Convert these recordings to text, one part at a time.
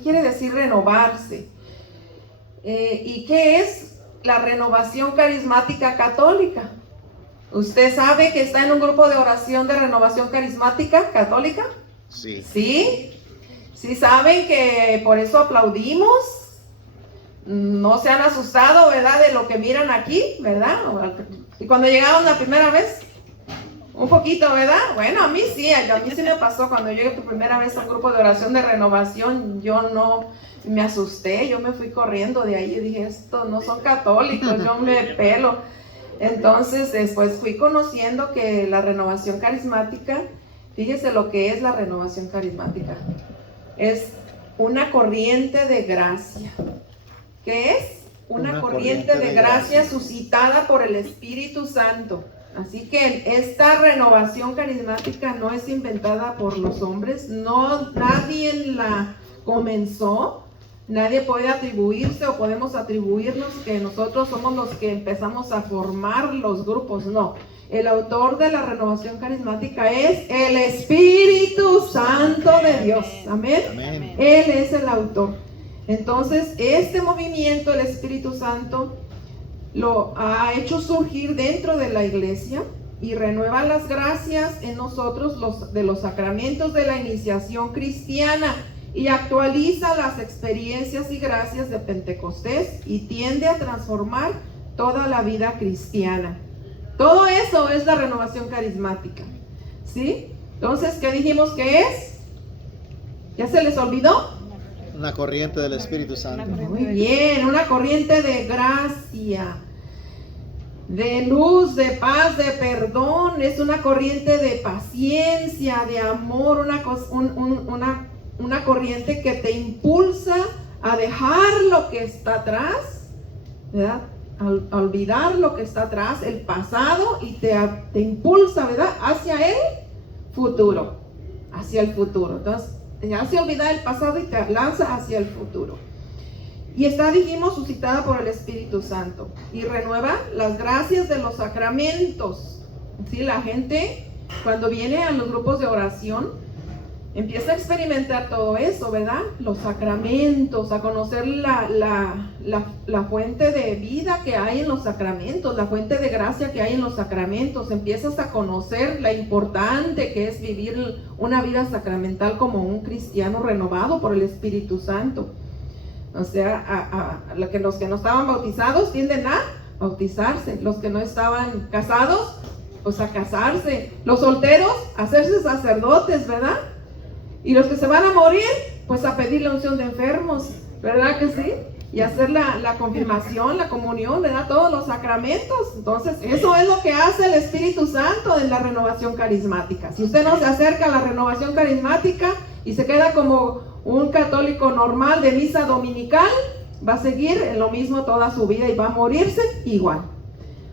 ¿Qué quiere decir renovarse? ¿Y qué es la renovación carismática católica? ¿Usted sabe que está en un grupo de oración de renovación carismática católica? Sí. ¿Sí? ¿Sí saben que por eso aplaudimos? No se han asustado, ¿verdad? De lo que miran aquí, ¿verdad? Y cuando llegaron la primera vez, un poquito, ¿verdad? Bueno, a mí sí me pasó cuando llegué por primera vez a un grupo de oración de renovación. Yo no me asusté, yo me fui corriendo de ahí y dije, estos no son católicos, yo me pelo. Entonces después fui conociendo que la renovación carismática, fíjese lo que es la renovación carismática, es una corriente de gracia. ¿Qué es? Una corriente de gracia suscitada por el Espíritu Santo. Así que esta renovación carismática no es inventada por los hombres, no, nadie la comenzó, nadie puede atribuirse o podemos atribuirnos que nosotros somos los que empezamos a formar los grupos, no. El autor de la renovación carismática es el Espíritu Santo de Dios, amén. Amén. Él es el autor. Entonces, este movimiento, el Espíritu Santo, lo ha hecho surgir dentro de la iglesia y renueva las gracias en nosotros de los sacramentos de la iniciación cristiana y actualiza las experiencias y gracias de Pentecostés y tiende a transformar toda la vida cristiana. Todo eso es la renovación carismática, ¿sí? Entonces, ¿qué dijimos que es? ¿Ya se les olvidó? Una corriente del Espíritu Santo. Muy bien, una corriente de gracia, de luz, de paz, de perdón. Es una corriente de paciencia, de amor, una corriente que te impulsa a dejar lo que está atrás, ¿verdad? A olvidar lo que está atrás, el pasado, y te impulsa, ¿verdad? Hacia el futuro, Entonces, te hace olvidar el pasado y te lanza hacia el futuro. Y está, dijimos, suscitada por el Espíritu Santo y renueva las gracias de los sacramentos. ¿Sí? La gente, cuando viene a los grupos de oración, empieza a experimentar todo eso, ¿verdad? Los sacramentos, a conocer la fuente de vida que hay en los sacramentos, la fuente de gracia que hay en los sacramentos. Empiezas a conocer la importante que es vivir una vida sacramental como un cristiano renovado por el Espíritu Santo. O sea, los que no estaban bautizados tienden a bautizarse, los que no estaban casados, pues a casarse, los solteros a hacerse sacerdotes, ¿verdad? Y los que se van a morir, pues a pedir la unción de enfermos, ¿verdad que sí? Y hacer la confirmación, la comunión, ¿verdad? Todos los sacramentos. Entonces, eso es lo que hace el Espíritu Santo en la renovación carismática. Si usted no se acerca a la renovación carismática y se queda como un católico normal de misa dominical, va a seguir en lo mismo toda su vida y va a morirse igual.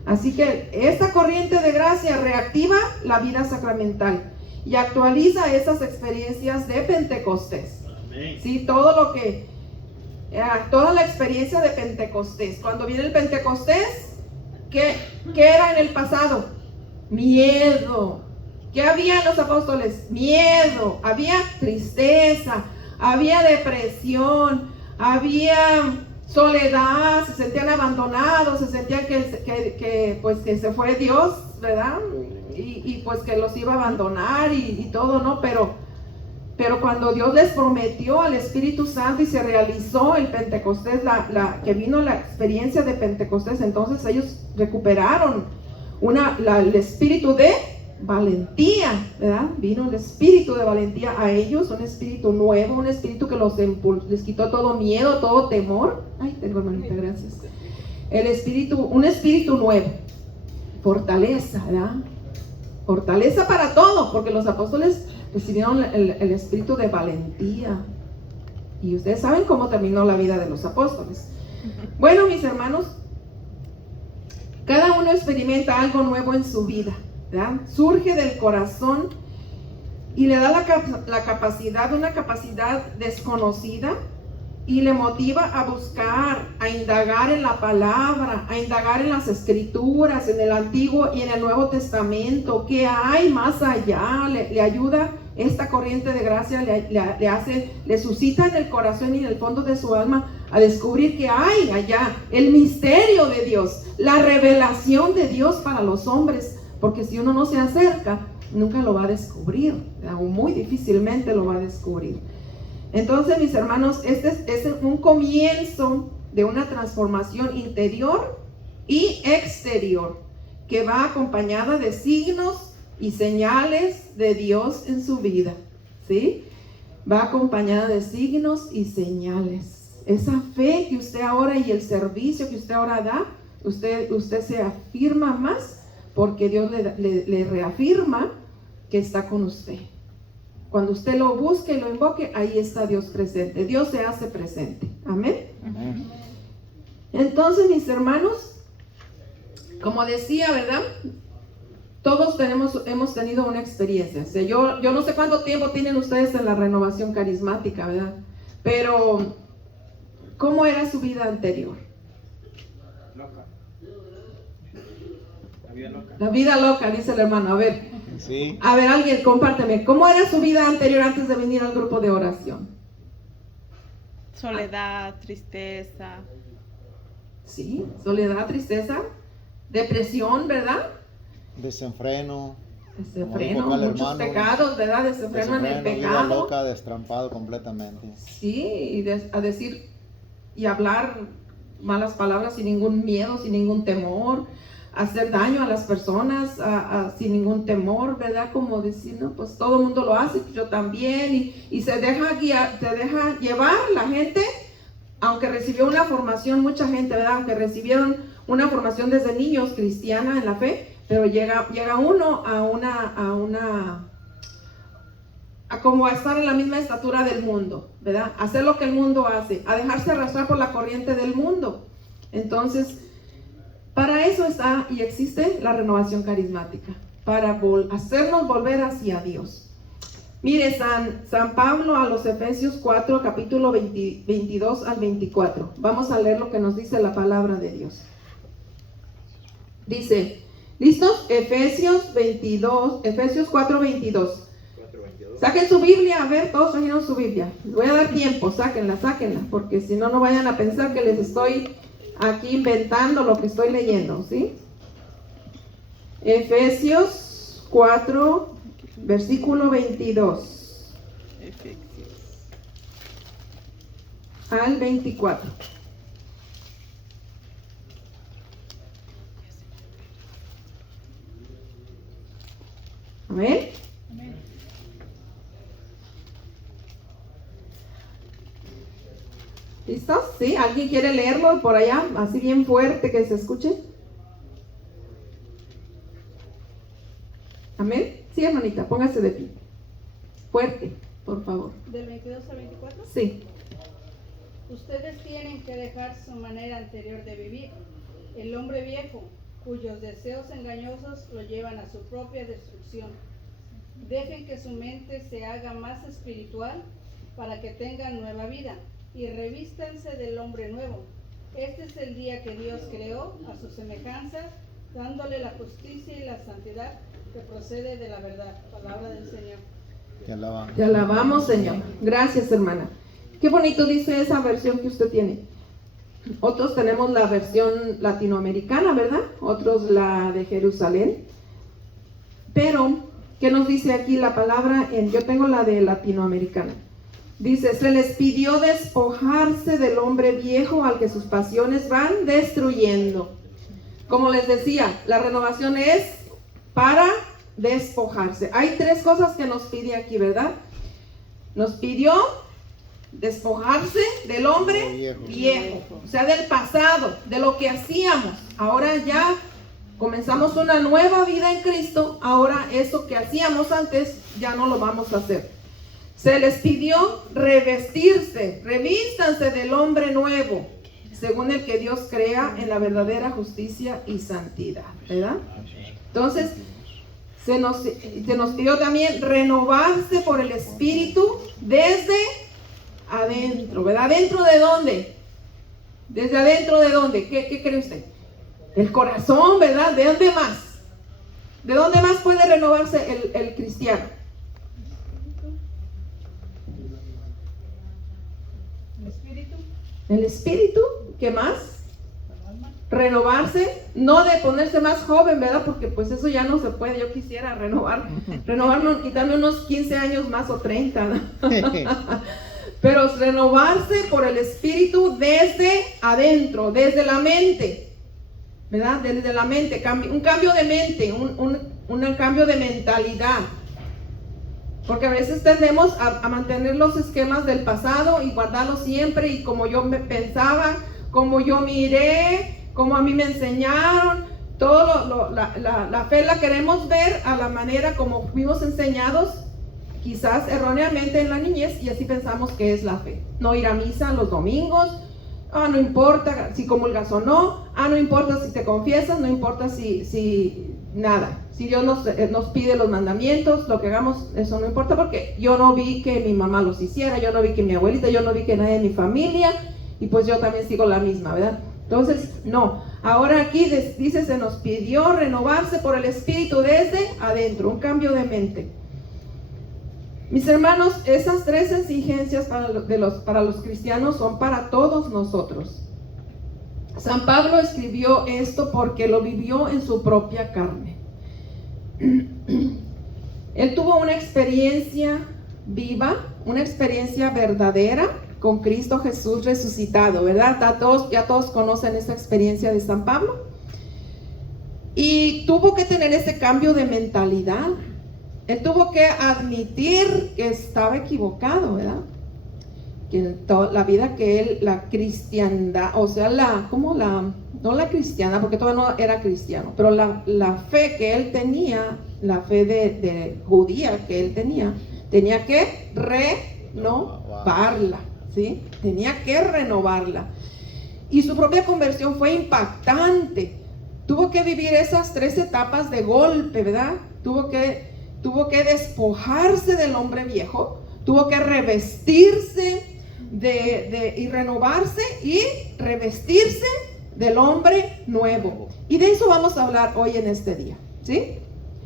Así que esta corriente de gracia reactiva la vida sacramental y actualiza esas experiencias de Pentecostés. Sí, toda la experiencia de Pentecostés. Cuando viene el Pentecostés, ¿qué era en el pasado? Miedo. ¿Qué había en los apóstoles? Miedo. Había tristeza, había depresión, había soledad, se sentían abandonados, se sentían que se fue Dios, ¿verdad? Y pues que los iba a abandonar y todo, ¿no? Pero cuando Dios les prometió al Espíritu Santo y se realizó el Pentecostés, que vino la experiencia de Pentecostés, entonces ellos recuperaron el espíritu de valentía, ¿verdad? Vino el espíritu de valentía a ellos, un espíritu nuevo, un espíritu que les quitó todo miedo, todo temor. Ay, tengo hermanita, gracias. Un espíritu nuevo, fortaleza, ¿verdad? Fortaleza para todo, porque los apóstoles recibieron el espíritu de valentía. Y ustedes saben cómo terminó la vida de los apóstoles. Bueno, mis hermanos, cada uno experimenta algo nuevo en su vida, ¿verdad? Surge del corazón y le da la capacidad, una capacidad desconocida, y le motiva a buscar, a indagar en la palabra, a indagar en las escrituras, en el Antiguo y en el Nuevo Testamento. ¿Qué hay más allá? Le ayuda esta corriente de gracia le suscita en el corazón y en el fondo de su alma a descubrir que hay allá el misterio de Dios, la revelación de Dios para los hombres, porque si uno no se acerca, nunca lo va a descubrir, o muy difícilmente lo va a descubrir. Entonces, mis hermanos, este es un comienzo de una transformación interior y exterior que va acompañada de signos y señales de Dios en su vida, ¿sí? Va acompañada de signos y señales. Esa fe que usted ahora y el servicio que usted ahora da, usted se afirma más porque Dios le reafirma que está con usted. Cuando usted lo busque y lo invoque, ahí está Dios presente. Dios se hace presente. Amén. Amén. Entonces, mis hermanos, como decía, ¿verdad? Todos hemos tenido una experiencia. O sea, yo no sé cuánto tiempo tienen ustedes en la renovación carismática, ¿verdad? Pero, ¿cómo era su vida anterior? Loca. La vida loca. La vida loca, dice el hermano. A ver, Sí. a ver, alguien, compárteme. ¿Cómo era su vida anterior antes de venir al grupo de oración? Soledad, tristeza. Sí, soledad, tristeza, depresión, ¿verdad? Desenfreno. Desenfreno, Como dijo acá el muchos hermano, pecados, ¿verdad? Desenfreno en el Vida pecado. loca, destrampado completamente. Sí, y a decir y hablar malas palabras sin ningún miedo, sin ningún temor, hacer daño a las personas sin ningún temor, ¿verdad? Como decir, no, pues todo el mundo lo hace, yo también, y se deja guiar, se deja llevar la gente, aunque recibió una formación, mucha gente, ¿verdad? Aunque recibieron una formación desde niños cristiana en la fe, pero llega uno a como a estar en la misma estatura del mundo, ¿verdad? A hacer lo que el mundo hace, a dejarse arrastrar por la corriente del mundo. Entonces, para eso está y existe la renovación carismática, para hacernos volver hacia Dios. Mire, San Pablo a los Efesios 4, capítulo 22 al 24. Vamos a leer lo que nos dice la palabra de Dios. Dice, ¿listos? Efesios 4, 22. Saquen su Biblia, a ver, todos trajeron su Biblia. Les voy a dar tiempo, sáquenla, porque si no, no vayan a pensar que les estoy aquí inventando lo que estoy leyendo, ¿sí? Efesios 4, versículo 22 al 24. Amén. ¿Listos? ¿Sí? ¿Alguien quiere leerlo por allá? Así bien fuerte que se escuche. Amén. Sí, hermanita, póngase de pie. Fuerte, por favor. ¿Del 22 al 24? Sí. Ustedes tienen que dejar su manera anterior de vivir, el hombre viejo, cuyos deseos engañosos lo llevan a su propia destrucción. Dejen que su mente se haga más espiritual para que tengan nueva vida y revístanse del hombre nuevo. Este es el día que Dios creó a su semejanza, dándole la justicia y la santidad que procede de la verdad. Palabra del Señor. Te alabamos. Te alabamos, Señor. Gracias, hermana. Qué bonito dice esa versión que usted tiene. Otros tenemos la versión latinoamericana, ¿verdad? Otros la de Jerusalén. Pero, ¿qué nos dice aquí la palabra? Yo tengo la de latinoamericana. Dice, se les pidió despojarse del hombre viejo al que sus pasiones van destruyendo. Como les decía, la renovación es para despojarse. Hay tres cosas que nos pide aquí, ¿verdad? Nos pidió despojarse del hombre viejo, o sea, del pasado, de lo que hacíamos. Ahora ya comenzamos una nueva vida en Cristo. Ahora eso que hacíamos antes ya no lo vamos a hacer. Se les pidió revístanse del hombre nuevo, según el que Dios crea en la verdadera justicia y santidad, ¿verdad? Entonces, se nos pidió también renovarse por el Espíritu desde adentro, ¿verdad? ¿Adentro de dónde? ¿Desde adentro de dónde? ¿Qué cree usted? El corazón, ¿verdad? ¿De dónde más? ¿De dónde más puede renovarse el cristiano? espíritu, El espíritu, ¿qué más? el alma, Renovarse, no de ponerse más joven, ¿verdad? Porque pues eso ya no se puede. Yo quisiera renovarnos, quitarme unos 15 años más o 30, ¿no? Pero renovarse por el espíritu desde adentro, desde la mente, ¿verdad? Desde la mente, un cambio de mente, un cambio de mentalidad. Porque a veces tendemos a mantener los esquemas del pasado y guardarlos siempre, y como yo me pensaba, como yo miré, como a mí me enseñaron, todo la fe la queremos ver a la manera como fuimos enseñados, quizás erróneamente en la niñez, y así pensamos que es la fe. No ir a misa los domingos, no importa si comulgas o no, no importa si te confiesas, no importa si nada. Si Dios nos pide los mandamientos, lo que hagamos, eso no importa, porque yo no vi que mi mamá los hiciera, yo no vi que mi abuelita, yo no vi que nadie de mi familia, y pues yo también sigo la misma, ¿verdad? Entonces, no. Ahora aquí dice, se nos pidió renovarse por el espíritu desde adentro, un cambio de mente. Mis hermanos, esas tres exigencias para los cristianos son para todos nosotros. San Pablo escribió esto porque lo vivió en su propia carne. Él tuvo una experiencia viva, una experiencia verdadera con Cristo Jesús resucitado, ¿verdad? Ya todos conocen esa experiencia de San Pablo. Y tuvo que tener ese cambio de mentalidad. Él tuvo que admitir que estaba equivocado, ¿verdad? Que la vida que él, la cristiandad, o sea, no la cristiana, porque todavía no era cristiano, pero la fe que él tenía, la fe de judía que él tenía que renovarla, ¿sí? Tenía que renovarla. Y su propia conversión fue impactante. Tuvo que vivir esas 3 etapas de golpe, ¿verdad? Tuvo que despojarse del hombre viejo, tuvo que revestirse y renovarse y revestirse del hombre nuevo. Y de eso vamos a hablar hoy en este día, ¿sí?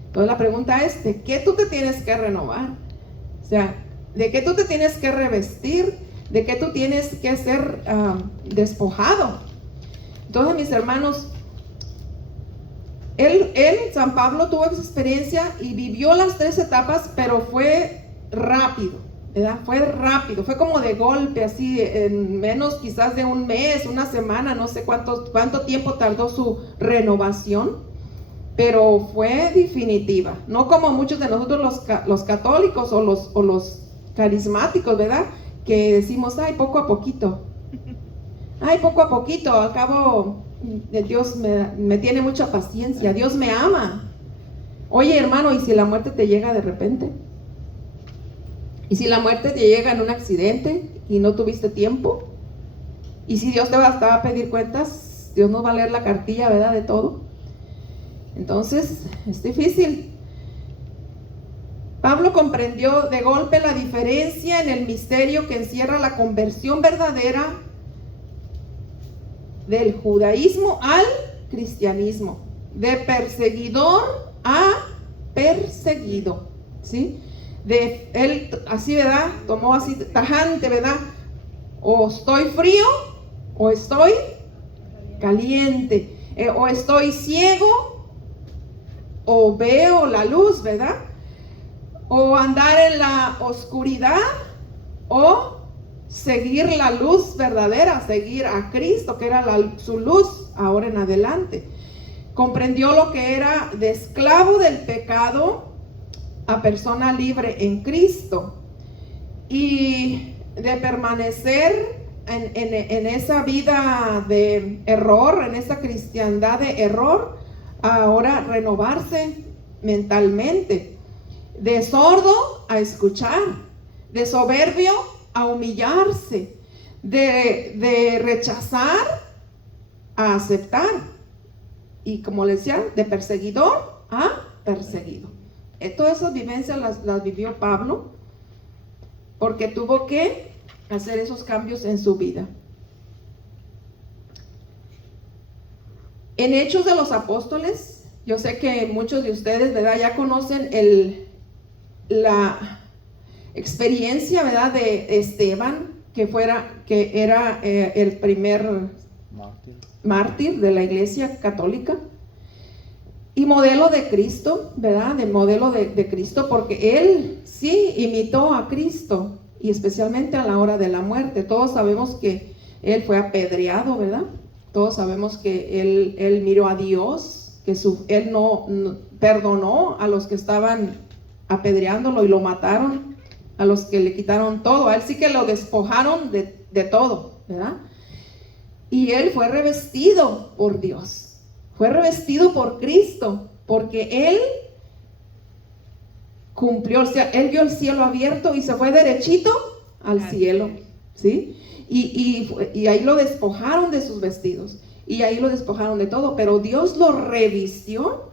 Entonces la pregunta es, ¿de qué tú te tienes que renovar? O sea, ¿de qué tú te tienes que revestir? ¿De qué tú tienes que ser despojado? Entonces, mis hermanos, San Pablo tuvo esa experiencia y vivió las 3 etapas, pero fue rápido, ¿verdad? Fue rápido, fue como de golpe, así, en menos quizás de un mes, una semana, no sé cuánto tiempo tardó su renovación, pero fue definitiva. No como muchos de nosotros los católicos o los carismáticos, ¿verdad? Que decimos, poco a poquito, al cabo Dios me tiene mucha paciencia, Dios me ama. Oye, hermano, ¿y si la muerte te llega de repente? ¿Y si la muerte te llega en un accidente y no tuviste tiempo? ¿Y si Dios te va a pedir cuentas? Dios nos va a leer la cartilla, ¿verdad? De todo. Entonces, es difícil. Pablo comprendió de golpe la diferencia en el misterio que encierra la conversión verdadera del judaísmo al cristianismo, de perseguidor a perseguido, ¿sí? Él así, ¿verdad? Tomó así tajante, ¿verdad? O estoy frío o estoy caliente, o estoy ciego o veo la luz, ¿verdad? O andar en la oscuridad o seguir la luz verdadera, seguir a Cristo, que era su luz ahora en adelante. Comprendió lo que era de esclavo del pecado a persona libre en Cristo, y de permanecer en esa vida de error, en esa cristiandad de error, ahora renovarse mentalmente, de sordo a escuchar, de soberbio a humillarse, de rechazar a aceptar, y como les decía, de perseguidor a perseguido. Todas esas vivencias las vivió Pablo, porque tuvo que hacer esos cambios en su vida. En Hechos de los Apóstoles, yo sé que muchos de ustedes, ¿verdad?, ya conocen la experiencia, ¿verdad?, de Esteban, que era el primer Mártir. mártir de la Iglesia Católica y modelo de Cristo, ¿verdad? De modelo de Cristo, porque él sí imitó a Cristo y especialmente a la hora de la muerte. Todos sabemos que él fue apedreado, ¿verdad? Todos sabemos que él miró a Dios, que él no perdonó a los que estaban apedreándolo y lo mataron, a los que le quitaron todo. A él sí que lo despojaron de todo, ¿verdad? Y él fue revestido por Dios, fue revestido por Cristo, porque él cumplió, o sea, él vio el cielo abierto y se fue derechito al cielo, ¿sí? Y ahí lo despojaron de sus vestidos, y ahí lo despojaron de todo, pero Dios lo revistió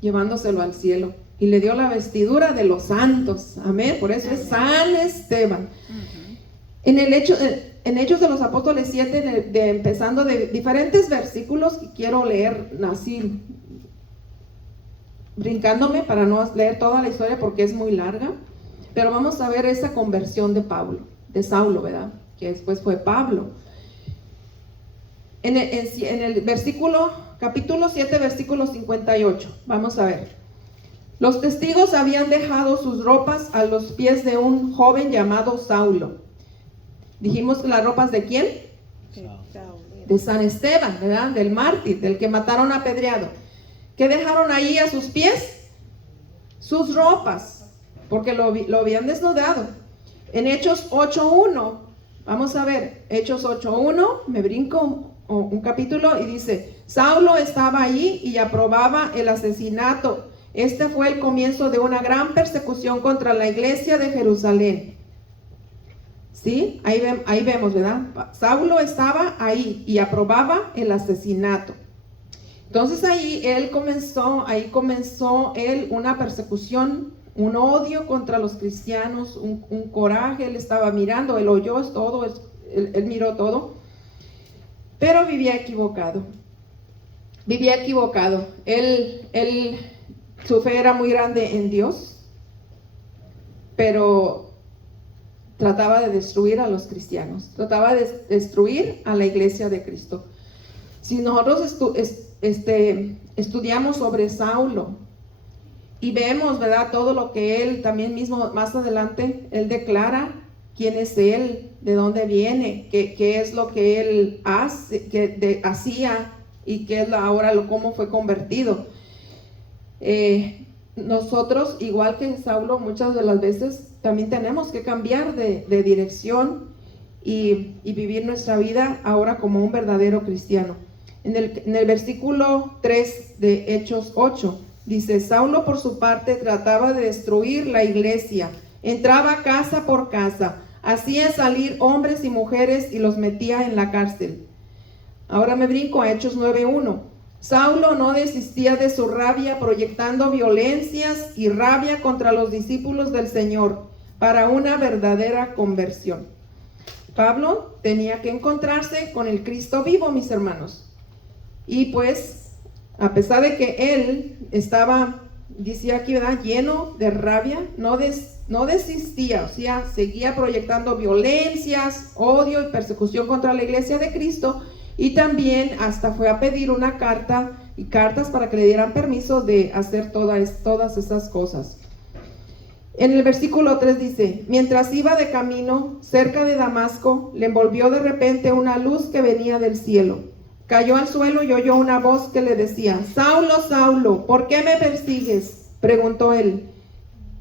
llevándoselo al cielo, y le dio la vestidura de los santos, amén, por eso es San Esteban. En Hechos de los Apóstoles 7, empezando de diferentes versículos que quiero leer así, brincándome para no leer toda la historia porque es muy larga, pero vamos a ver esa conversión de Saulo, ¿verdad? Que después fue Pablo. En el capítulo 7, versículo 58, vamos a ver. Los testigos habían dejado sus ropas a los pies de un joven llamado Saulo. Dijimos que las ropas ¿de quién? De San Esteban, ¿verdad? Del mártir, del que mataron apedreado. ¿Qué dejaron ahí a sus pies? Sus ropas, porque lo habían desnudado. En Hechos 8:1, vamos a ver, Hechos 8:1, me brinco un capítulo y dice, Saulo estaba allí y aprobaba el asesinato. Este fue el comienzo de una gran persecución contra la iglesia de Jerusalén. ¿Sí? Ahí vemos, ¿verdad? Saulo estaba ahí y aprobaba el asesinato. Entonces ahí comenzó él una persecución, un odio contra los cristianos, un coraje. Él estaba mirando, él oyó todo, él miró todo, pero vivía equivocado. Su fe era muy grande en Dios, pero trataba de destruir a los cristianos, trataba de destruir a la iglesia de Cristo. Si nosotros estudiamos sobre Saulo y vemos, ¿verdad?, todo lo que él también mismo más adelante, él declara quién es él, de dónde viene, qué es lo que él hacía y qué es ahora cómo fue convertido. Nosotros, igual que Saulo, muchas de las veces también tenemos que cambiar de dirección y vivir nuestra vida ahora como un verdadero cristiano. En el versículo 3 de Hechos 8 dice, Saulo por su parte trataba de destruir la iglesia, entraba casa por casa, hacía salir hombres y mujeres y los metía en la cárcel. Ahora me brinco a Hechos 9:1. Saulo no desistía de su rabia, proyectando violencias y rabia contra los discípulos del Señor para una verdadera conversión. Pablo tenía que encontrarse con el Cristo vivo, mis hermanos. Y pues, a pesar de que él estaba, decía aquí, ¿verdad?, lleno de rabia, no desistía, o sea, seguía proyectando violencias, odio y persecución contra la iglesia de Cristo. Y también hasta fue a pedir una cartas para que le dieran permiso de hacer todas esas cosas. En el versículo 3 dice, mientras iba de camino cerca de Damasco, le envolvió de repente una luz que venía del cielo. Cayó al suelo y oyó una voz que le decía, Saulo, Saulo, ¿por qué me persigues?, preguntó él.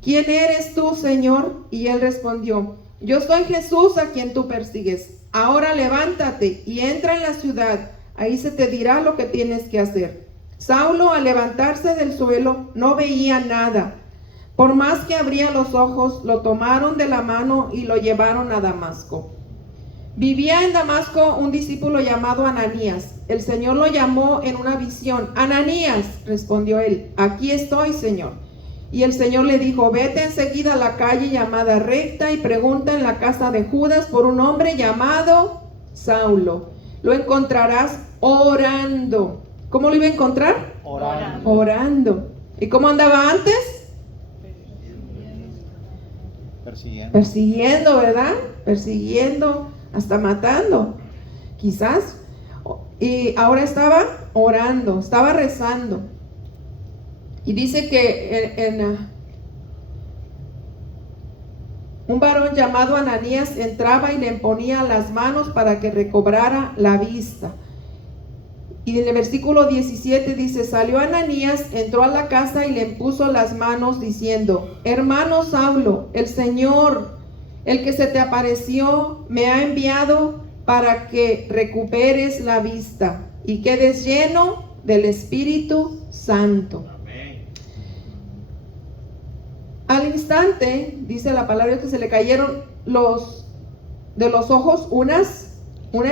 ¿Quién eres tú, Señor? Y él respondió, yo soy Jesús a quien tú persigues. Ahora levántate y entra en la ciudad, ahí se te dirá lo que tienes que hacer. Saulo, al levantarse del suelo, no veía nada. Por más que abría los ojos, lo tomaron de la mano y lo llevaron a Damasco. Vivía en Damasco un discípulo llamado Ananías. El Señor lo llamó en una visión. Ananías, respondió él, aquí estoy, Señor. Y el Señor le dijo, vete enseguida a la calle llamada Recta y pregunta en la casa de Judas por un hombre llamado Saulo. Lo encontrarás orando. ¿Cómo lo iba a encontrar? Orando. ¿Y cómo andaba antes? Persiguiendo. Persiguiendo, ¿verdad? Persiguiendo hasta matando, quizás. Y ahora estaba orando, estaba rezando. Y dice que un varón llamado Ananías entraba y le ponía las manos para que recobrara la vista. Y en el versículo 17 dice, salió Ananías, entró a la casa y le puso las manos diciendo, hermano Saulo, el Señor, el que se te apareció, me ha enviado para que recuperes la vista y quedes lleno del Espíritu Santo. Al instante, dice la palabra, que se le cayeron de los ojos una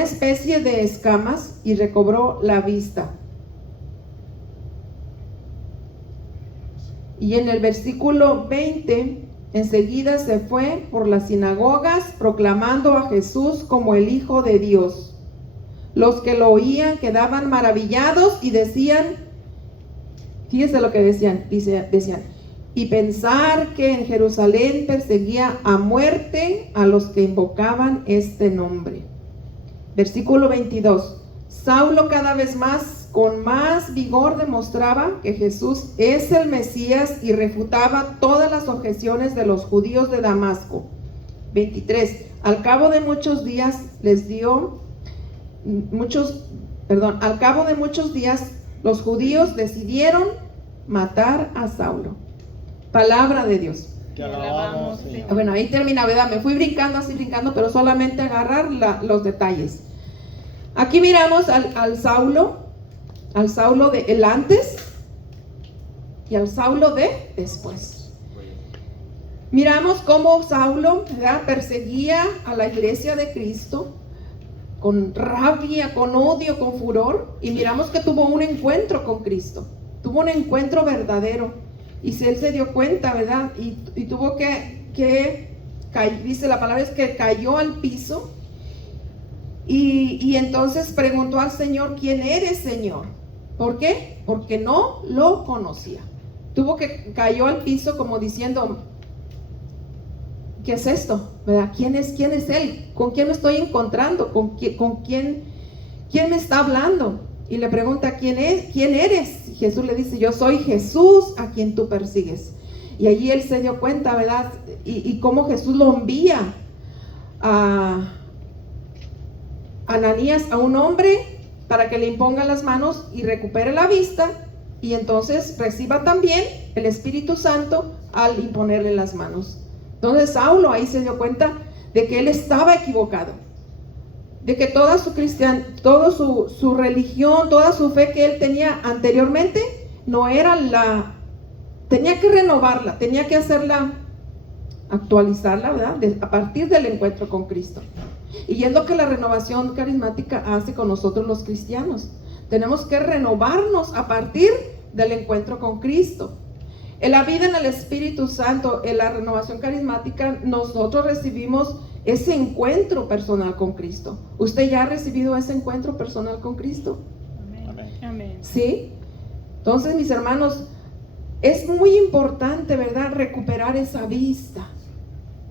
especie de escamas y recobró la vista. Y en el versículo 20, enseguida se fue por las sinagogas proclamando a Jesús como el Hijo de Dios. Los que lo oían quedaban maravillados y decían, fíjese lo que decían, decían, y pensar que en Jerusalén perseguía a muerte a los que invocaban este nombre. Versículo 22. Saulo cada vez más, con más vigor, demostraba que Jesús es el Mesías y refutaba todas las objeciones de los judíos de Damasco. 23. Al cabo de muchos días los judíos decidieron matar a Saulo. Palabra de Dios. Te alabamos, Señor. Bueno, ahí termina, ¿verdad? Me fui brincando, pero solamente agarrar los detalles. Aquí miramos al Saulo de el antes y al Saulo de después. Miramos cómo Saulo, ¿verdad?, perseguía a la iglesia de Cristo con rabia, con odio, con furor, y miramos que tuvo un encuentro con Cristo, tuvo un encuentro verdadero. Y si él se dio cuenta, ¿verdad? Y tuvo que dice la palabra, es que cayó al piso. Y entonces preguntó al Señor, ¿quién eres, Señor? ¿Por qué? Porque no lo conocía. Cayó al piso como diciendo, ¿qué es esto? ¿Verdad? ¿Quién es él? ¿Con quién me estoy encontrando? ¿Con quién me está hablando? Y le pregunta, ¿quién eres? Y Jesús le dice, yo soy Jesús a quien tú persigues. Y allí él se dio cuenta, ¿verdad? Y cómo Jesús lo envía a Ananías, a un hombre, para que le imponga las manos y recupere la vista. Y entonces reciba también el Espíritu Santo al imponerle las manos. Entonces Saulo ahí se dio cuenta de que él estaba equivocado, de que toda su religión, toda su fe que él tenía anteriormente, no era tenía que renovarla, tenía que hacerla, actualizarla, ¿verdad?, a partir del encuentro con Cristo. Y es lo que la renovación carismática hace con nosotros los cristianos. Tenemos que renovarnos a partir del encuentro con Cristo. En la vida en el Espíritu Santo, en la renovación carismática, nosotros recibimos ese encuentro personal con Cristo. ¿Usted ya ha recibido ese encuentro personal con Cristo? Amén. ¿Sí? Entonces, mis hermanos, es muy importante, ¿verdad?, recuperar esa vista.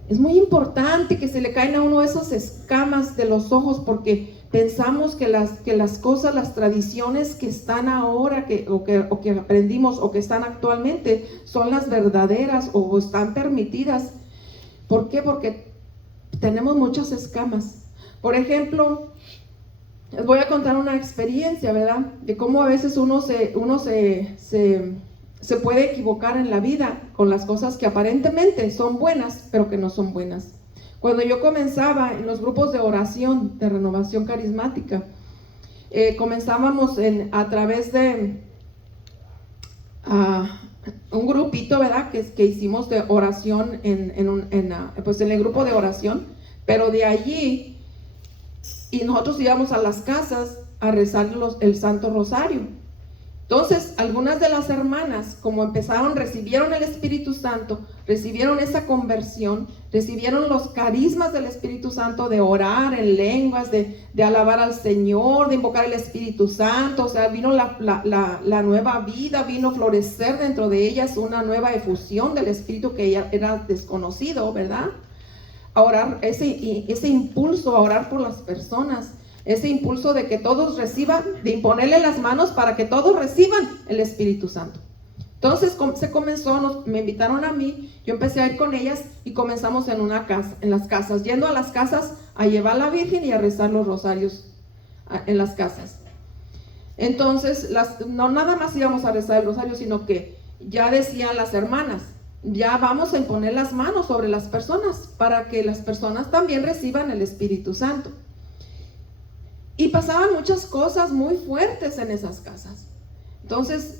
Es muy importante que se le caen a uno esas escamas de los ojos, porque pensamos que las cosas, las tradiciones que están ahora, o que aprendimos, o que están actualmente, son las verdaderas o están permitidas. ¿Por qué? Porque tenemos muchas escamas. Por ejemplo, les voy a contar una experiencia, ¿verdad?, de cómo a veces uno se puede equivocar en la vida con las cosas que aparentemente son buenas, pero que no son buenas. Cuando yo comenzaba en los grupos de oración de renovación carismática, comenzábamos a través de un grupito, ¿verdad?, que hicimos de oración en el grupo de oración, pero de allí, y nosotros íbamos a las casas a rezar el Santo Rosario. Entonces, algunas de las hermanas, como recibieron el Espíritu Santo, recibieron esa conversión, recibieron los carismas del Espíritu Santo de orar en lenguas, de alabar al Señor, de invocar el Espíritu Santo. O sea, vino la nueva vida, vino a florecer dentro de ellas una nueva efusión del Espíritu que ya era desconocido, ¿verdad? a orar, ese impulso a orar por las personas, ese impulso de que todos reciban, de imponerle las manos para que todos reciban el Espíritu Santo. Entonces se comenzó, me invitaron a mí, yo empecé a ir con ellas y comenzamos en las casas, yendo a las casas a llevar a la Virgen y a rezar los rosarios en las casas. Entonces, no nada más íbamos a rezar el rosario, sino que ya decían las hermanas, ya vamos a imponer las manos sobre las personas para que las personas también reciban el Espíritu Santo. Y pasaban muchas cosas muy fuertes en esas casas. Entonces,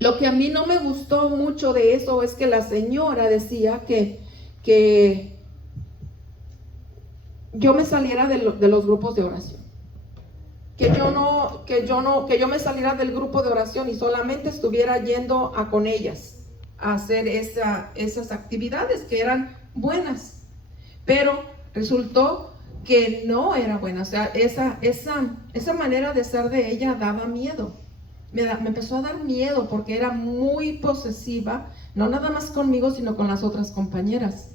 lo que a mí no me gustó mucho de eso es que la señora decía que yo me saliera de los grupos de oración. Que yo me saliera del grupo de oración y solamente estuviera yendo con ellas a hacer esas actividades que eran buenas. Pero resultó que no era buena. O sea, esa manera de ser de ella daba miedo. Me empezó a dar miedo porque era muy posesiva, no nada más conmigo, sino con las otras compañeras.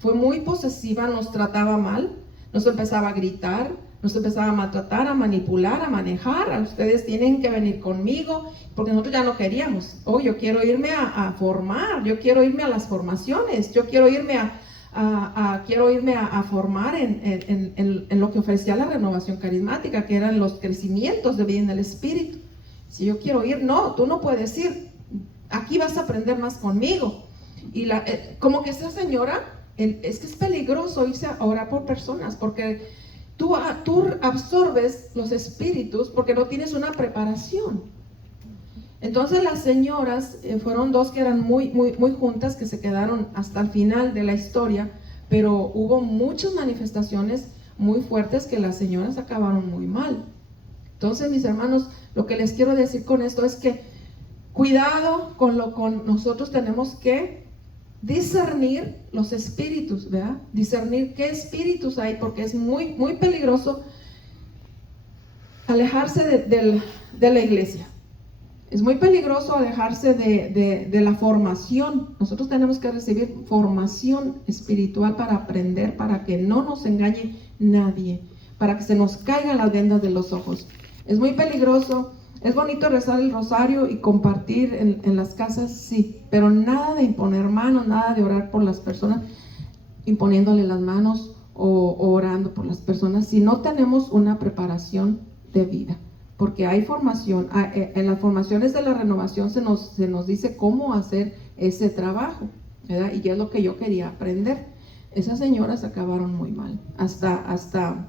Fue muy posesiva, nos trataba mal, nos empezaba a gritar, nos empezaba a maltratar, a manipular, a manejar. Ustedes tienen que venir conmigo, porque nosotros ya no queríamos. Yo quiero irme a formar, yo quiero irme a las formaciones, yo quiero irme a formar en lo que ofrecía la renovación carismática, que eran los crecimientos de vida en el Espíritu. Si yo quiero ir, no, tú no puedes ir, aquí vas a aprender más conmigo. Y como que esa señora, es que es peligroso irse a orar por personas, porque tú absorbes los espíritus porque no tienes una preparación. Entonces las señoras, fueron dos que eran muy juntas, que se quedaron hasta el final de la historia, pero hubo muchas manifestaciones muy fuertes que las señoras acabaron muy mal. Entonces, mis hermanos, lo que les quiero decir con esto es que cuidado con nosotros tenemos que discernir los espíritus, ¿verdad? Discernir qué espíritus hay, porque es muy peligroso alejarse de la iglesia. Es muy peligroso alejarse de la formación. Nosotros tenemos que recibir formación espiritual para aprender, para que no nos engañe nadie, para que se nos caigan las vendas de los ojos. Es muy peligroso. Es bonito rezar el rosario y compartir en las casas, sí, pero nada de imponer manos, nada de orar por las personas, imponiéndole las manos o orando por las personas, si no tenemos una preparación de vida. Porque hay formación, en las formaciones de la renovación se nos dice cómo hacer ese trabajo, ¿verdad? Y es lo que yo quería aprender. Esas señoras acabaron muy mal, hasta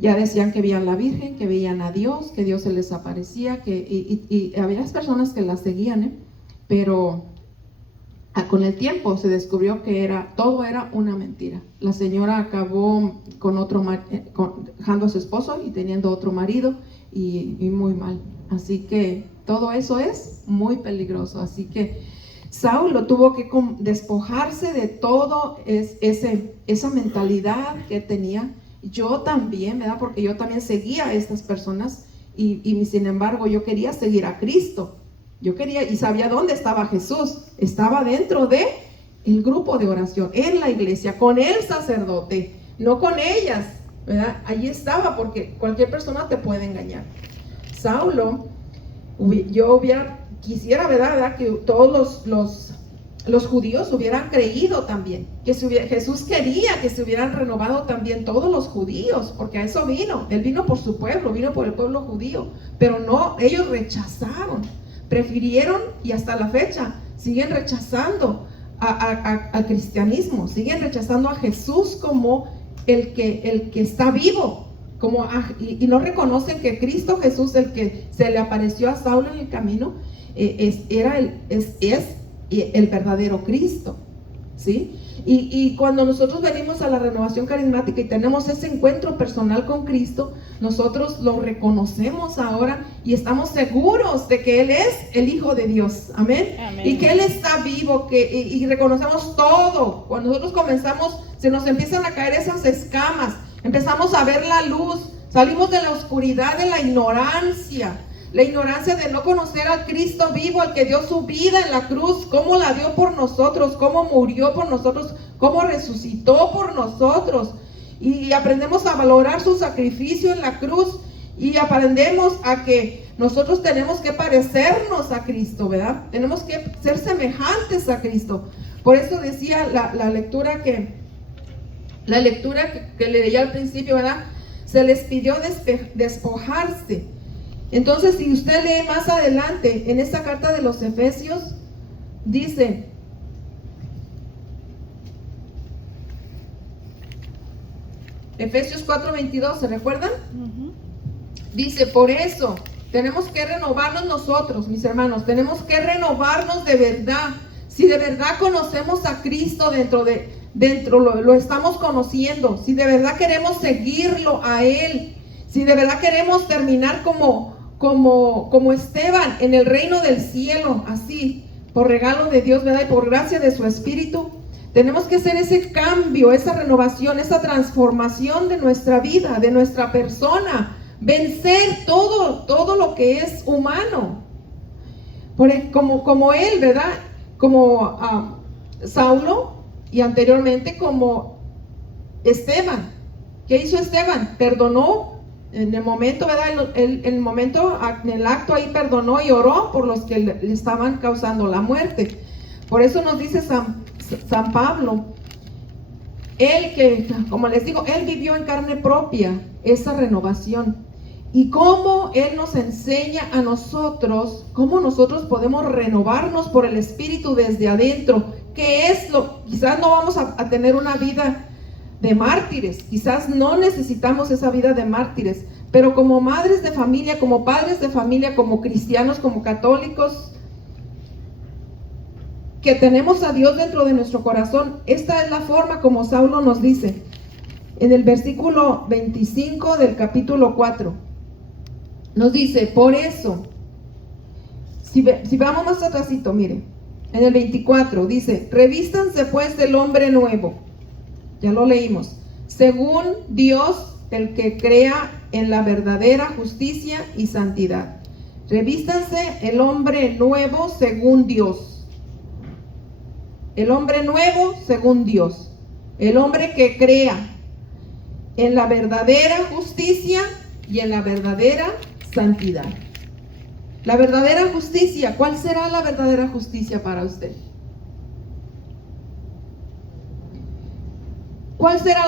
ya decían que veían la Virgen, que veían a Dios, que Dios se les aparecía, y había personas que las seguían, pero con el tiempo se descubrió que todo era una mentira. La señora acabó dejando a su esposo y teniendo otro marido, y muy mal. Así que todo eso es muy peligroso. Así que Saulo tuvo que despojarse de todo esa mentalidad que tenía. Yo también, ¿verdad? Porque yo también seguía a estas personas y sin embargo yo quería seguir a Cristo. Yo quería y sabía dónde estaba Jesús. Estaba dentro de el grupo de oración, en la iglesia, con el sacerdote, no con ellas, ¿verdad? Allí estaba, porque cualquier persona te puede engañar. Saulo, quisiera, ¿verdad? Que todos los judíos hubieran creído también, que Jesús quería que se hubieran renovado también todos los judíos, porque a eso vino. Él vino por su pueblo, vino por el pueblo judío, pero no, ellos rechazaron, prefirieron, y hasta la fecha siguen rechazando al cristianismo, siguen rechazando a Jesús como el que está vivo, y no reconocen que Cristo Jesús, el que se le apareció a Saulo en el camino, es el verdadero Cristo, ¿sí? Y cuando nosotros venimos a la renovación carismática y tenemos ese encuentro personal con Cristo, nosotros lo reconocemos ahora y estamos seguros de que Él es el Hijo de Dios, amén. Y que Él está vivo, y reconocemos todo. Cuando nosotros comenzamos, se nos empiezan a caer esas escamas, empezamos a ver la luz, salimos de la oscuridad, de la ignorancia de no conocer al Cristo vivo, al que dio su vida en la cruz, cómo la dio por nosotros, cómo murió por nosotros, cómo resucitó por nosotros. Y aprendemos a valorar su sacrificio en la cruz. Y aprendemos a que nosotros tenemos que parecernos a Cristo, ¿verdad? Tenemos que ser semejantes a Cristo. Por eso decía la lectura que le leía al principio, ¿verdad? Se les pidió despojarse. Entonces, si usted lee más adelante, en esta carta de los Efesios, dice: Efesios 4:22, ¿se recuerdan? Dice, por eso tenemos que renovarnos nosotros, mis hermanos, tenemos que renovarnos de verdad. Si de verdad conocemos a Cristo lo estamos conociendo, si de verdad queremos seguirlo a Él, si de verdad queremos terminar como Esteban en el reino del cielo, así, por regalo de Dios, ¿verdad? Y por gracia de su Espíritu, tenemos que hacer ese cambio, esa renovación, esa transformación de nuestra vida, de nuestra persona. Vencer todo lo que es humano. Como él, ¿verdad? Como Saulo, y anteriormente como Esteban. ¿Qué hizo Esteban? Perdonó en el momento, ¿verdad? En el acto ahí perdonó y oró por los que le estaban causando la muerte. Por eso nos dice San Pablo, él que, como les digo, él vivió en carne propia esa renovación. Y cómo Él nos enseña a nosotros, cómo nosotros podemos renovarnos por el Espíritu desde adentro. Quizás no vamos a tener una vida de mártires, quizás no necesitamos esa vida de mártires, pero como madres de familia, como padres de familia, como cristianos, como católicos, que tenemos a Dios dentro de nuestro corazón, esta es la forma como Saulo nos dice, en el versículo 25 del capítulo 4. Nos dice, por eso, si vamos más atrásito, mire, en el 24 dice, revístanse pues del hombre nuevo, ya lo leímos, según Dios, el que crea en la verdadera justicia y santidad. Revístanse el hombre nuevo según Dios. El hombre nuevo según Dios. El hombre que crea en la verdadera justicia y en la verdadera santidad. La verdadera justicia, ¿cuál será la verdadera justicia para usted? ¿Cuál será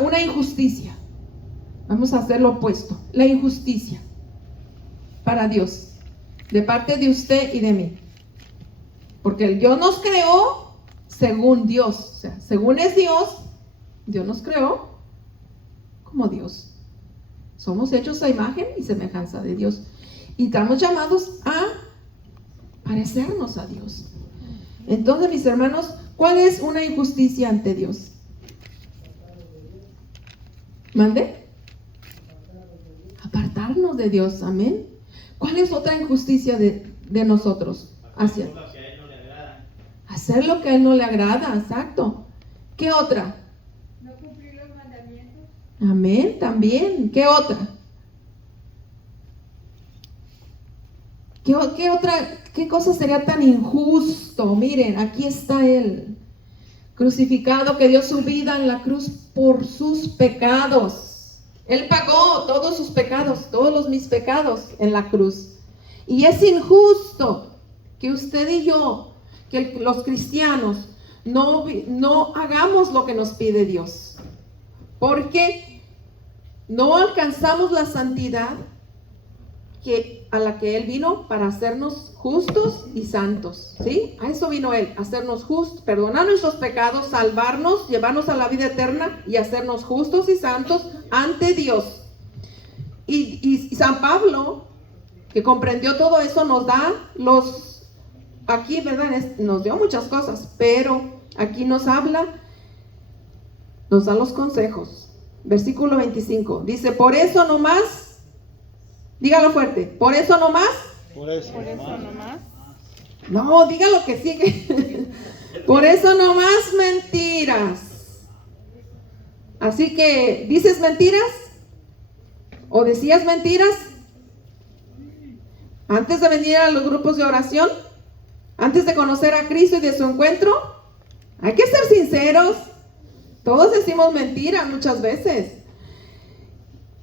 una injusticia? Vamos a hacer lo opuesto, la injusticia para Dios, de parte de usted y de mí. Porque el Dios nos creó según Dios, o sea, según es Dios, Dios nos creó como Dios. Somos hechos a imagen y semejanza de Dios. Y estamos llamados a parecernos a Dios. Entonces, mis hermanos, ¿cuál es una injusticia ante Dios? ¿Mande? Apartarnos de Dios, amén. ¿Cuál es otra injusticia de nosotros? Hacer lo que a Él no le agrada. Hacer lo que a Él no le agrada, exacto. ¿Qué otra? Amén, también. ¿Qué otra? ¿Qué cosa sería tan injusto? Miren, aquí está Él, crucificado, que dio su vida en la cruz por sus pecados. Él pagó todos sus pecados, todos mis pecados en la cruz. Y es injusto que usted y yo, que los cristianos, no hagamos lo que nos pide Dios. Porque no alcanzamos la santidad a la que Él vino para hacernos justos y santos, ¿sí? A eso vino Él, a hacernos justos, perdonar nuestros pecados, salvarnos, llevarnos a la vida eterna y hacernos justos y santos ante Dios. Y San Pablo, que comprendió todo eso, nos da aquí, ¿verdad? Nos dio muchas cosas, pero aquí nos da los consejos. Versículo 25, dice, por eso no más, dígalo fuerte, por eso no más. Por eso no más. No, diga lo que sigue. Por eso no más mentiras. Así que, ¿dices mentiras? ¿O decías mentiras? Antes de venir a los grupos de oración, antes de conocer a Cristo y de su encuentro, Hay que ser sinceros. Todos decimos mentiras muchas veces.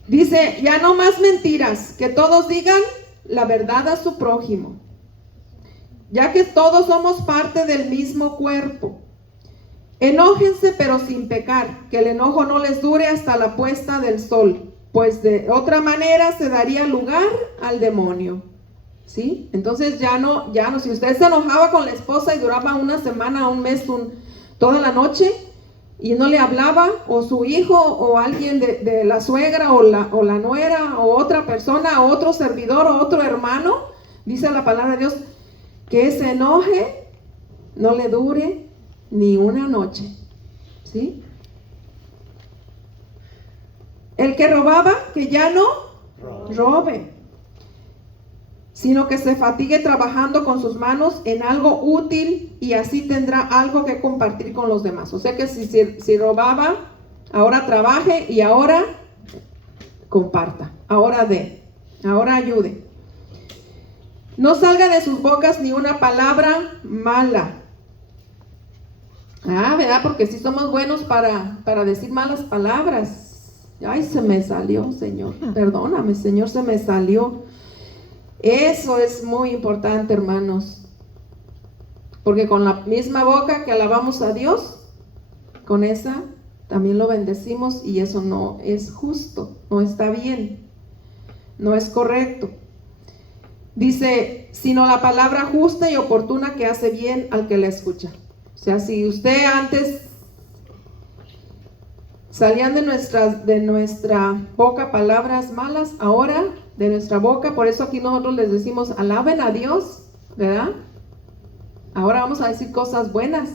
Dice, ya no más mentiras, que todos digan la verdad a su prójimo, ya que todos somos parte del mismo cuerpo. Enójense pero sin pecar, que el enojo no les dure hasta la puesta del sol, pues de otra manera se daría lugar al demonio. ¿Sí? Entonces ya no, si usted se enojaba con la esposa y duraba una semana, un mes, toda la noche, y no le hablaba, o su hijo, o alguien de la suegra, o la nuera, o otra persona, o otro servidor, o otro hermano, dice la palabra de Dios, que ese enoje no le dure ni una noche. ¿Sí? El que robaba, que ya no robe, sino que se fatigue trabajando con sus manos en algo útil, y así tendrá algo que compartir con los demás. O sea que si robaba, ahora trabaje y ahora comparta, ahora dé, ahora ayude. No salga de sus bocas ni una palabra mala. ¿Verdad? Porque si somos buenos para decir malas palabras. Ay, se me salió, Señor. Perdóname, Señor, se me salió. Eso es muy importante, hermanos. Porque con la misma boca que alabamos a Dios, con esa también lo bendecimos, y eso no es justo, no está bien, no es correcto. Dice, sino la palabra justa y oportuna que hace bien al que la escucha. O sea, si usted antes salían de nuestra boca palabras malas, ahora de nuestra boca, por eso aquí nosotros les decimos, alaben a Dios, ¿verdad? Ahora vamos a decir cosas buenas.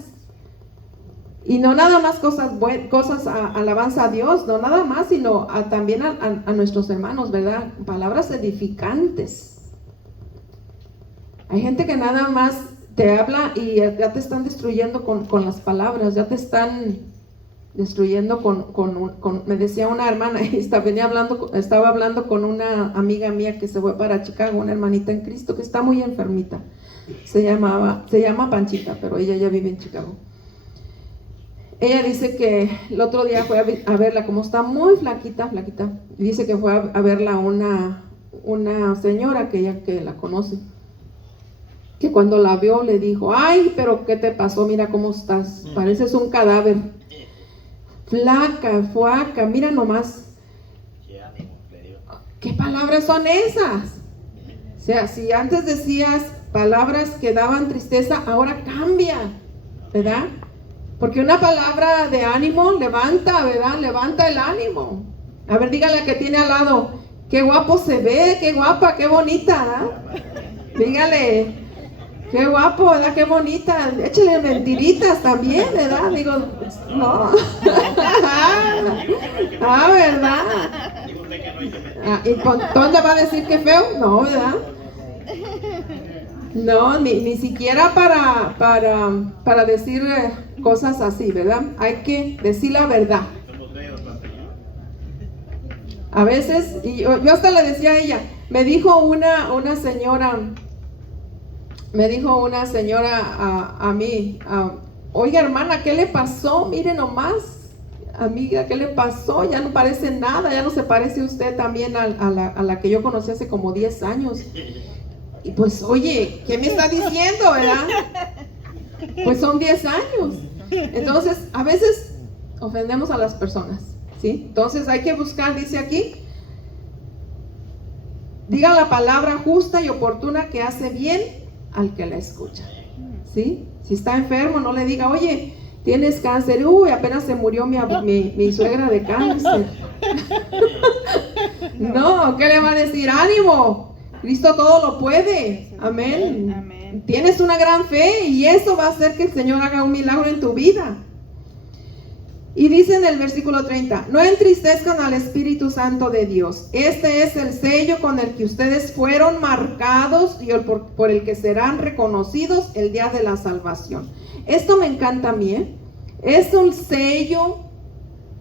Y no nada más cosas alabanza a Dios, no nada más, sino también a nuestros hermanos, ¿verdad? Palabras edificantes. Hay gente que nada más te habla y ya te están destruyendo con las palabras, ya te están destruyendo me decía una hermana, estaba hablando con una amiga mía que se fue para Chicago, una hermanita en Cristo que está muy enfermita, se llama Panchita, pero ella ya vive en Chicago. Ella dice que el otro día fue a verla, como está muy flaquita, y dice que fue a verla una señora que la conoce, que cuando la vio le dijo, ay, pero ¿qué te pasó? Mira cómo estás, pareces un cadáver, flaca, mira nomás. ¿Qué palabras son esas? O sea, si antes decías palabras que daban tristeza, ahora cambia, ¿verdad? Porque una palabra de ánimo levanta, ¿verdad? Levanta el ánimo. A ver, dígale al que tiene al lado, qué guapo se ve, qué guapa, qué bonita, ¿verdad? Dígale, qué guapo, ¿verdad? Qué bonita. Échale mentiritas también, ¿verdad? Digo, no. ¿Verdad? ¿Y dónde va a decir que feo? No, ¿verdad? No, ni siquiera para decir cosas así, ¿verdad? Hay que decir la verdad. A veces, y yo hasta le decía a ella, me dijo una señora a mí, oiga hermana, ¿qué le pasó? Mire nomás, amiga, ¿qué le pasó? Ya no parece nada, ya no se parece usted también a la que yo conocí hace como 10 años. Y pues, oye, ¿qué me está diciendo, verdad? Pues son 10 años. Entonces, a veces ofendemos a las personas, ¿sí? Entonces hay que buscar, dice aquí, diga la palabra justa y oportuna que hace bien al que la escucha, ¿sí? Si está enfermo, no le diga, oye, tienes cáncer, apenas se murió mi suegra de cáncer. No, ¿qué le va a decir? ¡Ánimo! Cristo todo lo puede. Amén. Amén. Tienes una gran fe y eso va a hacer que el Señor haga un milagro en tu vida. Y dice en el versículo 30, no entristezcan al Espíritu Santo de Dios. Este es el sello con el que ustedes fueron marcados y por el que serán reconocidos el día de la salvación. Esto me encanta a mí, ¿eh? Es un sello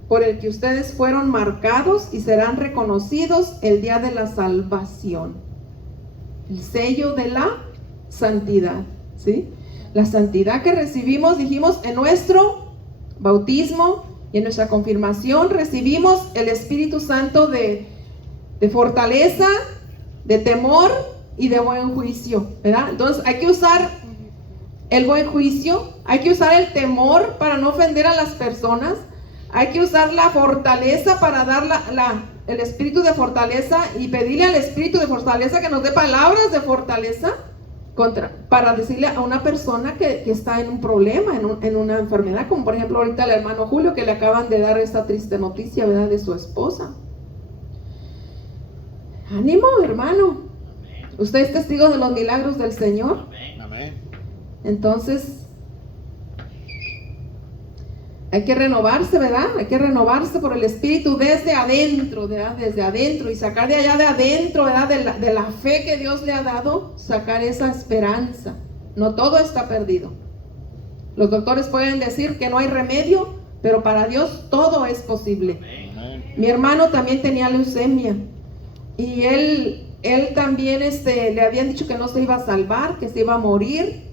por el que ustedes fueron marcados y serán reconocidos el día de la salvación. El sello de la santidad, ¿sí? La santidad que recibimos, dijimos, en nuestro bautismo y en nuestra confirmación recibimos el Espíritu Santo de fortaleza, de temor y de buen juicio, ¿verdad? Entonces hay que usar el buen juicio, hay que usar el temor para no ofender a las personas, hay que usar la fortaleza para dar el espíritu de fortaleza y pedirle al espíritu de fortaleza que nos dé palabras de fortaleza para decirle a una persona que está en un problema, en una enfermedad, como por ejemplo ahorita el hermano Julio, que le acaban de dar esta triste noticia, ¿verdad?, de su esposa. Ánimo, hermano. Usted es testigo de los milagros del Señor. Amén. Entonces hay que renovarse, ¿verdad? Hay que renovarse por el Espíritu desde adentro, ¿verdad? Desde adentro, y sacar de allá de adentro, ¿verdad? De la fe que Dios le ha dado, sacar esa esperanza. No todo está perdido. Los doctores pueden decir que no hay remedio, pero para Dios todo es posible. Amén. Mi hermano también tenía leucemia y él también le habían dicho que no se iba a salvar, que se iba a morir.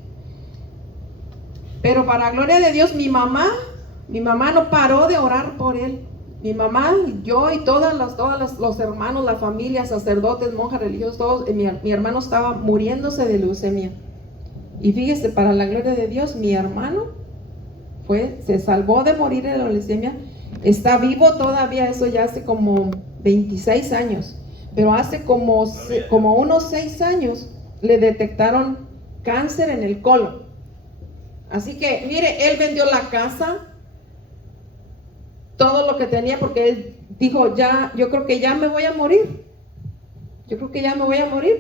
Pero para gloria de Dios, mi mamá no paró de orar por él. Mi mamá, yo y todos los hermanos, la familia, sacerdotes, monjas religiosas, todos, mi hermano estaba muriéndose de leucemia. Y fíjese, para la gloria de Dios, mi hermano se salvó de morir de la leucemia. Está vivo todavía, eso ya hace como 26 años. Pero hace como unos 6 años le detectaron cáncer en el colon. Así que, mire, él vendió la casa, todo lo que tenía, porque él dijo, yo creo que ya me voy a morir.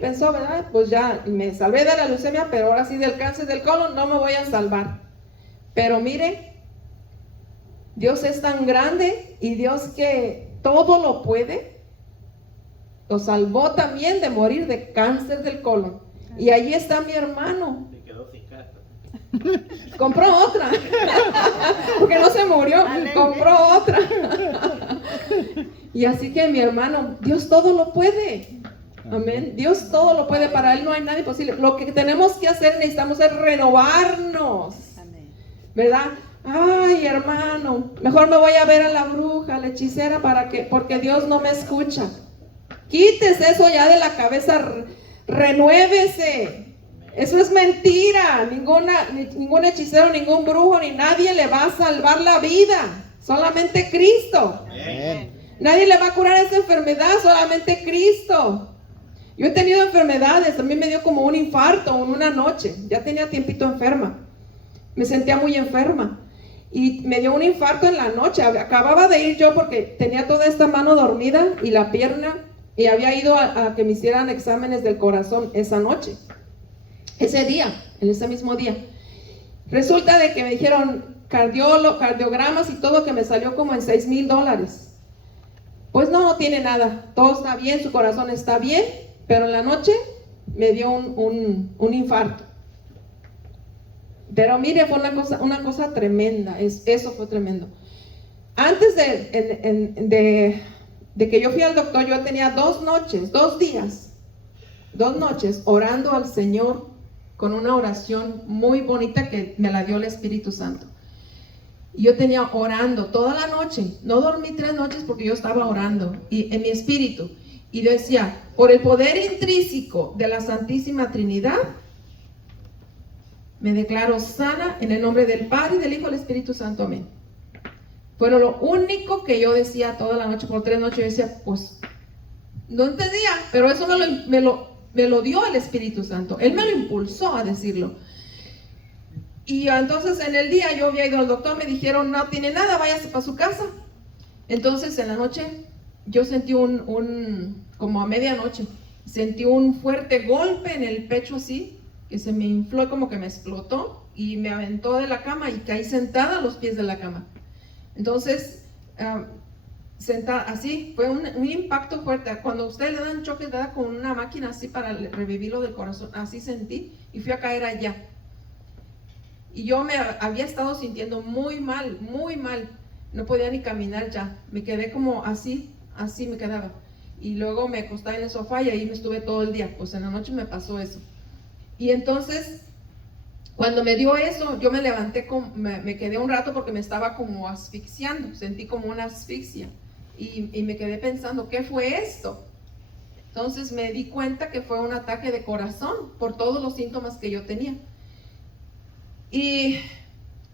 Pensó, ¿verdad? Pues ya me salvé de la leucemia, pero ahora sí del cáncer del colon no me voy a salvar. Pero mire, Dios es tan grande y Dios que todo lo puede, lo salvó también de morir de cáncer del colon. Y allí está mi hermano. Se quedó sin casa. Compró otra, porque no se murió, compró otra. Y así que mi hermano, Dios todo lo puede. Amén. Dios todo lo puede, para Él no hay nada imposible. Lo que tenemos que hacer, necesitamos es renovarnos, ¿verdad? Ay, hermano, mejor me voy a ver a la bruja, a la hechicera, porque Dios no me escucha. Quítese eso ya de la cabeza, renuévese. Eso es mentira. Ningún hechicero, ningún brujo, ni nadie le va a salvar la vida. Solamente Cristo. Amén. Nadie le va a curar esa enfermedad, solamente Cristo. Yo he tenido enfermedades, a mí me dio como un infarto en una noche. Ya tenía tiempito enferma. Me sentía muy enferma. Y me dio un infarto en la noche. Acababa de ir yo porque tenía toda esta mano dormida y la pierna. Y había ido a que me hicieran exámenes del corazón esa noche. Ese día, en ese mismo día. Resulta de que me dijeron cardiogramas y todo, que me salió como en $6,000. Pues no tiene nada. Todo está bien, su corazón está bien. Pero en la noche me dio un infarto. Pero mire, fue una cosa tremenda. Eso fue tremendo. Antes de que yo fui al doctor, yo tenía 2 días orando al Señor con una oración muy bonita que me la dio el Espíritu Santo. Y yo tenía orando toda la noche. No dormí 3 noches porque yo estaba orando y en mi espíritu. Y decía, por el poder intrínseco de la Santísima Trinidad, me declaro sana en el nombre del Padre, del Hijo y del Espíritu Santo. Amén. Fue lo único que yo decía toda la noche. Por 3 noches yo decía, pues, no entendía, pero eso me lo dio el Espíritu Santo. Él me lo impulsó a decirlo. Y entonces en el día yo había ido al doctor, me dijeron, no tiene nada, váyase para su casa. Entonces en la noche yo sentí como a medianoche, sentí un fuerte golpe en el pecho así, que se me infló, como que me explotó y me aventó de la cama y caí sentada a los pies de la cama. Entonces, sentada así, fue un impacto fuerte. Cuando ustedes le dan choques, ¿verdad?, con una máquina así para revivirlo del corazón, así sentí y fui a caer allá. Y yo me había estado sintiendo muy mal, no podía ni caminar ya, me quedé como así me quedaba. Y luego me acostaba en el sofá y ahí me estuve todo el día. Pues en la noche me pasó eso. Y entonces, Cuando me dio eso, yo me levanté, me quedé un rato porque me estaba como asfixiando, sentí como una asfixia y me quedé pensando, ¿qué fue esto? Entonces me di cuenta que fue un ataque de corazón por todos los síntomas que yo tenía. Y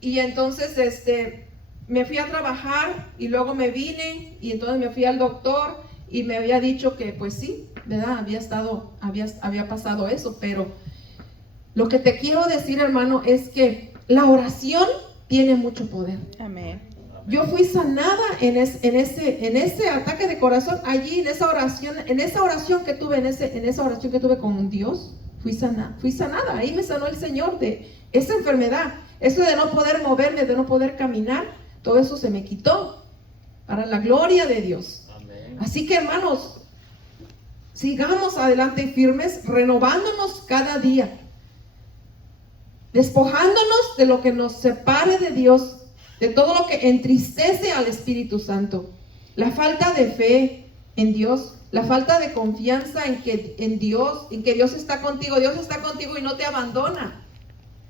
entonces me fui a trabajar y luego me vine y entonces me fui al doctor y me había dicho que pues sí, ¿verdad? Había pasado eso, pero lo que te quiero decir, hermano, es que la oración tiene mucho poder. Amén. Yo fui sanada en ese ataque de corazón, allí en esa oración que tuve con Dios, fui sanada, ahí me sanó el Señor de esa enfermedad, eso de no poder moverme, de no poder caminar, todo eso se me quitó, para la gloria de Dios. Amén. Así que hermanos, sigamos adelante firmes, renovándonos cada día, despojándonos de lo que nos separe de Dios, de todo lo que entristece al Espíritu Santo, la falta de fe en Dios, la falta de confianza en que Dios está contigo y no te abandona.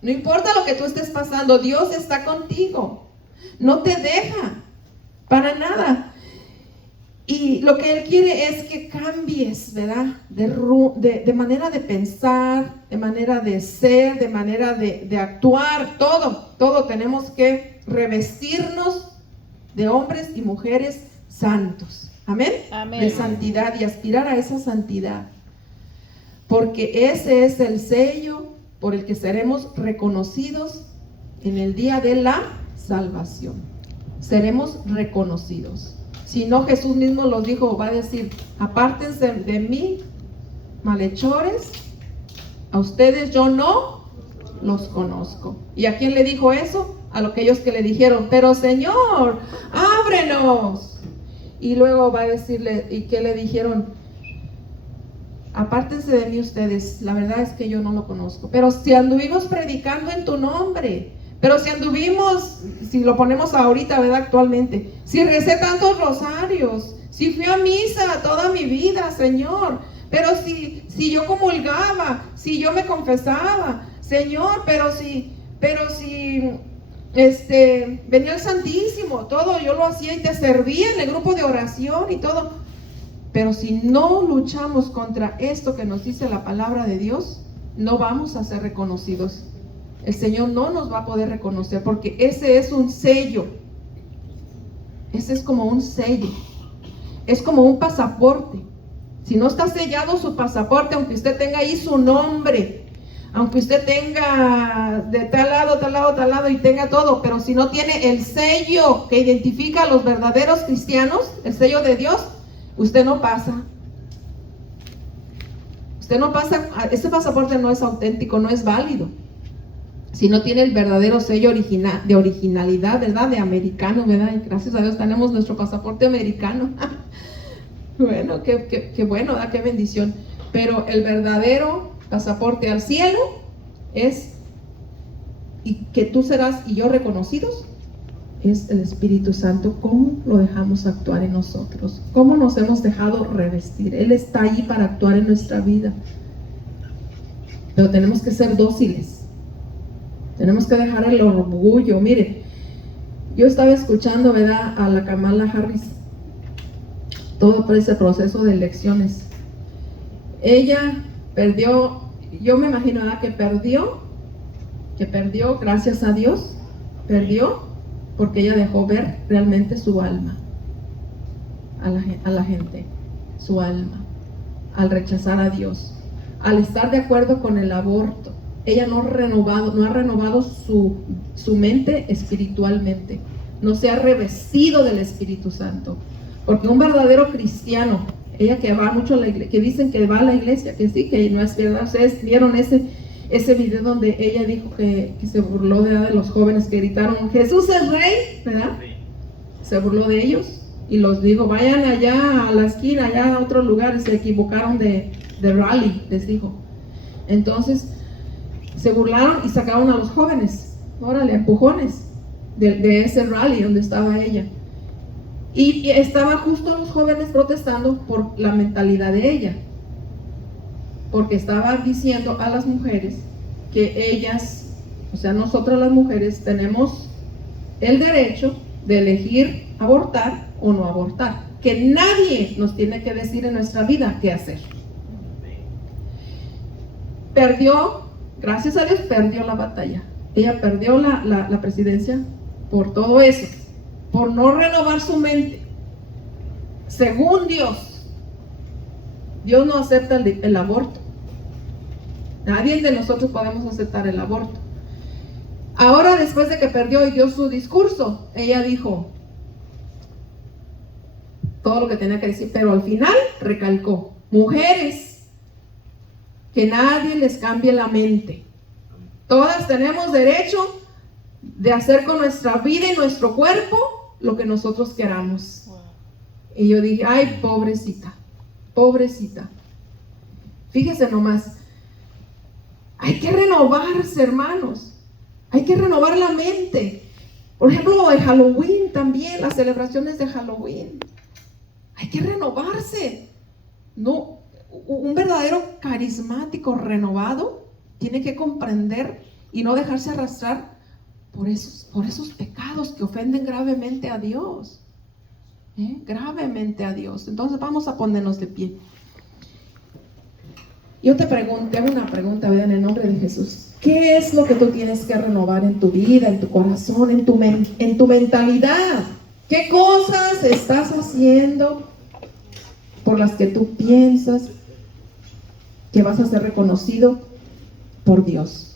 No importa lo que tú estés pasando, Dios está contigo, no te deja para nada. Y lo que Él quiere es que cambies, ¿verdad? De manera de pensar, de manera de ser, de manera de actuar, todo tenemos que revestirnos de hombres y mujeres santos. Amén. Amén. De santidad y aspirar a esa santidad. Porque ese es el sello por el que seremos reconocidos en el día de la salvación. Seremos reconocidos. Si no, Jesús mismo los dijo, va a decir, apártense de mí, malhechores, a ustedes yo no los conozco. ¿Y a quién le dijo eso? A aquellos que le dijeron, pero Señor, ábrenos. Y luego va a decirle, ¿y qué le dijeron? Apártense de mí ustedes, la verdad es que yo no lo conozco. Pero si anduvimos predicando en tu nombre, pero si anduvimos, si lo ponemos ahorita, ¿verdad? Actualmente, si recé tantos rosarios, si fui a misa toda mi vida, Señor, pero si yo comulgaba, si yo me confesaba, Señor, pero si venía el Santísimo, todo yo lo hacía y te servía en el grupo de oración y todo, pero si no luchamos contra esto que nos dice la palabra de Dios, no vamos a ser reconocidos. El Señor no nos va a poder reconocer porque ese es un sello. Ese es como un sello. Es como un pasaporte. Si no está sellado su pasaporte, aunque usted tenga ahí su nombre, aunque usted tenga de tal lado y tenga todo, pero si no tiene el sello que identifica a los verdaderos cristianos, el sello de Dios, usted no pasa. Usted no pasa, ese pasaporte no es auténtico, no es válido. Si no tiene el verdadero sello de originalidad, ¿verdad? De americano, ¿verdad? Y gracias a Dios tenemos nuestro pasaporte americano. Bueno, qué bueno, ¿verdad? Qué bendición. Pero el verdadero pasaporte al cielo es, y que tú serás y yo reconocidos, es el Espíritu Santo. ¿Cómo lo dejamos actuar en nosotros? ¿Cómo nos hemos dejado revestir? Él está ahí para actuar en nuestra vida. Pero tenemos que ser dóciles. Tenemos que dejar el orgullo. Mire, yo estaba escuchando, ¿verdad?, a la Kamala Harris, todo por ese proceso de elecciones. Ella perdió, yo me imagino, ¿verdad?, que perdió, gracias a Dios, perdió porque ella dejó ver realmente su alma a la gente, su alma, al rechazar a Dios, al estar de acuerdo con el aborto. Ella no ha renovado su mente espiritualmente, no se ha revestido del Espíritu Santo, porque un verdadero cristiano, ella que va mucho a la iglesia, que dicen que va a la iglesia, que sí, que no es verdad. Ustedes vieron ese video donde ella dijo que se burló de los jóvenes que gritaron Jesús es rey, ¿verdad? Se burló de ellos y los dijo, vayan allá a la esquina, allá a otro lugar, y se equivocaron de rally, les dijo. Entonces se burlaron y sacaron a los jóvenes, órale, empujones de ese rally donde estaba ella. Y estaban justo los jóvenes protestando por la mentalidad de ella, porque estaba diciendo a las mujeres que ellas, o sea, nosotras las mujeres tenemos el derecho de elegir abortar o no abortar, que nadie nos tiene que decir en nuestra vida qué hacer. Perdió, gracias a Dios, perdió la batalla. Ella perdió la presidencia por todo eso, por no renovar su mente. Según Dios, Dios no acepta el aborto. Nadie de nosotros podemos aceptar el aborto. Ahora, después de que perdió y dio su discurso, ella dijo todo lo que tenía que decir, pero al final recalcó: mujeres, que nadie les cambie la mente. Todas tenemos derecho de hacer con nuestra vida y nuestro cuerpo lo que nosotros queramos. Y yo dije, ay, pobrecita, pobrecita. Fíjese nomás, hay que renovarse, hermanos. Hay que renovar la mente. Por ejemplo, el Halloween también, las celebraciones de Halloween. Hay que renovarse. No, un verdadero carismático renovado tiene que comprender y no dejarse arrastrar por esos pecados que ofenden gravemente a Dios. Gravemente a Dios. Entonces vamos a ponernos de pie. Yo te pregunto, hago una pregunta, ¿verdad? En el nombre de Jesús. ¿Qué es lo que tú tienes que renovar en tu vida, en tu corazón, en tu mentalidad? ¿Qué cosas estás haciendo por las que tú piensas que vas a ser reconocido por Dios?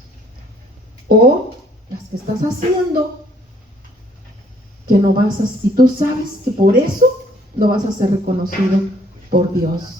O las que estás haciendo que no vas a, y tú sabes que por eso no vas a ser reconocido por Dios.